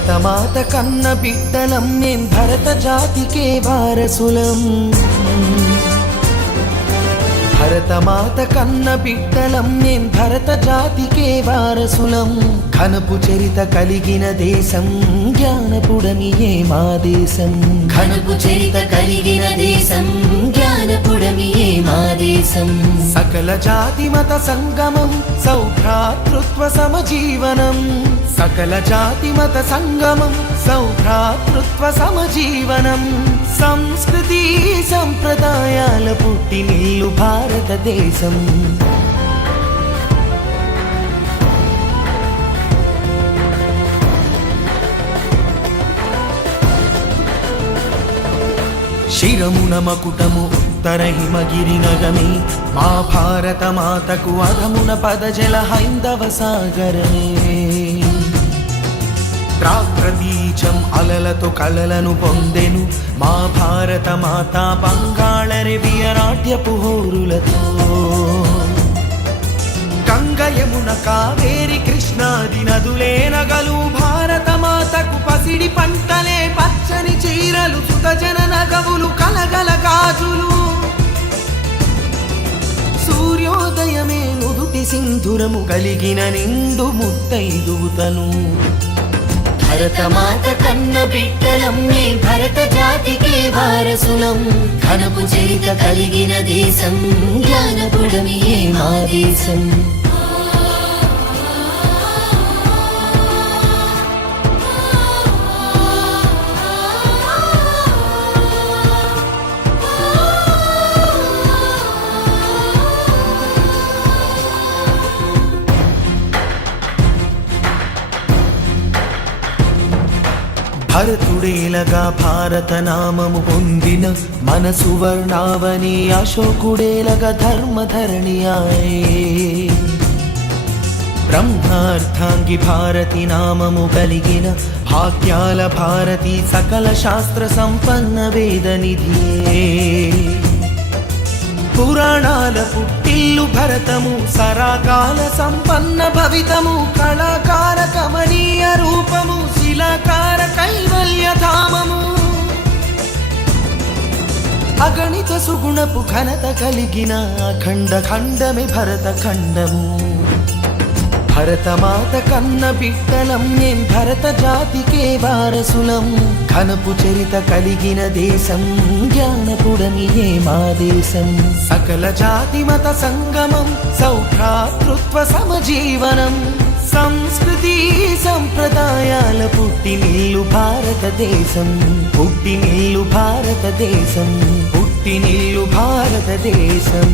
భరతమాత కన్న బిడ్డలం మేం భరత జాతికే వారసులం భరతమాత కన్న బిడ్డలం మేం భరత జాతికే వారసులం ఘనపు చరిత కలిగిన దేశం జ్ఞానపుడమియే మా దేశం ఘనపు చరిత కలిగిన దేశం జ్ఞానపుడమియే మా దేశం సకల జాతి మత సంగమం సౌభ్రాతృత్వ సమజీవనం సకల జాతి మత సంగమం సౌభ్రాతృత్వ సమజీవనం సంస్కృతి సంప్రదాయాల పుట్టినిల్లు భారతదేశం శిరమున మకుటము ఉత్తర హిమగిరి నగమే మా భారత మాతకు అధమున పదజల హైందవ సాగరమే ప్రాగ్రతీచం అలలతో కలలను పొందెను మా భారత మాత బంగాళరెవియ నాట్యపు హోరులతో గంగ యమున కావేరి కృష్ణాది నదులే నగలు భారత మాతకు పసిడి పంటలే పచ్చని చీరలు సుతజన నగవులు కలగల గాజులు సూర్యోదయమే నుదుటి సింధురము కలిగిన నిండు ముత్తైదువుతను భరతమాత కన్న బిడ్డలం మేం భరత జాతికే వారసులం ఘనపు చరిత కలిగిన దేశం జ్ఞానపుడమియే మా దేశం భరతుడేలగా భారత నామము పొందిన మన సువర్ణావని అశోకుడేలగా ధర్మధరణియాయే బ్రహ్మార్థాంగి భారతి నామము కలిగిన భాగ్యాల భారతి సకల శాస్త్ర సంపన్న వేదనిధియే పురాణాల పుట్టిల్లు భరతము సరాకాల సంపన్న భవితము కళాకార కమనీయ రూపము శిలాకార కైవల్యధామము అగణిత సుగుణపు ఘనత కలిగిన అఖండ ఖండమే భరత ఖండము భరతమాత కన్న బిడ్డలం మేం భరత జాతికే వారసులం ఘనపు చరిత కలిగిన దేశం జ్ఞానపుడమియే మా దేశం సకల జాతి మత సంగమం సౌభ్రాతృత్వ సమజీవనం సంస్కృతి సంప్రదాయాల పుట్టినిల్లు భారతదేశం పుట్టినిల్లు భారతదేశం పుట్టినిల్లు భారతదేశం